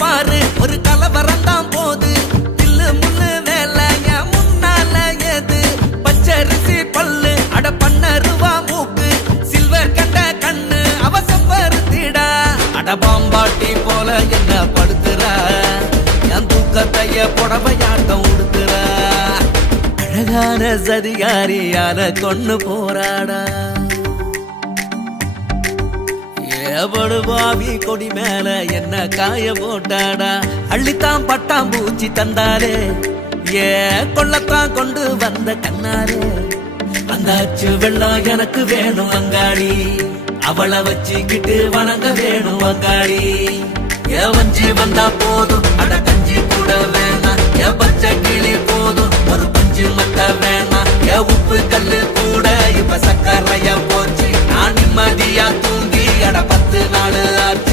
பாரு ஒரு கலவரம் தான் போது தில்லு முள்ளு வேலை என் முன்னால ஏது பச்சரிசி பல்லு அட பண்ணருவா மூக்கு சில்வர் கண்ட கண்ணு அவசம் வருத்திடா அட பாம்பாட்டி போல என்ன படுத்துறா என் தூக்கத்தைய புடவையாட்டம் உடுத்துற அழகான சதிகாரியால கொண்டு போராடா ஏபடுபாவி கொடி மேல என்ன காய போட்டாடா அள்ளித்தான் பட்டாம் பூச்சி தந்தாலே ஏ கொள்ளத்தான் கொண்டு வந்த கண்ணாலே அந்த அச்சு வெள்ளம் எனக்கு வேணும் அங்காடி அவளை வச்சுக்கிட்டு வணங்க வேணும் அங்காடி ஏ வஞ்சி வந்தா போதும் அட கஞ்சி கூட வேணாம் ஏ பச்சை கிளி போதும் ஒரு பஞ்சு மட்ட வேணாம் ஏ உப்பு கல்லு கூட இப்ப சக்கரையா போச்சு நான் நிம்மதியா தூங்கி அட 10 நாள் ஆச்சு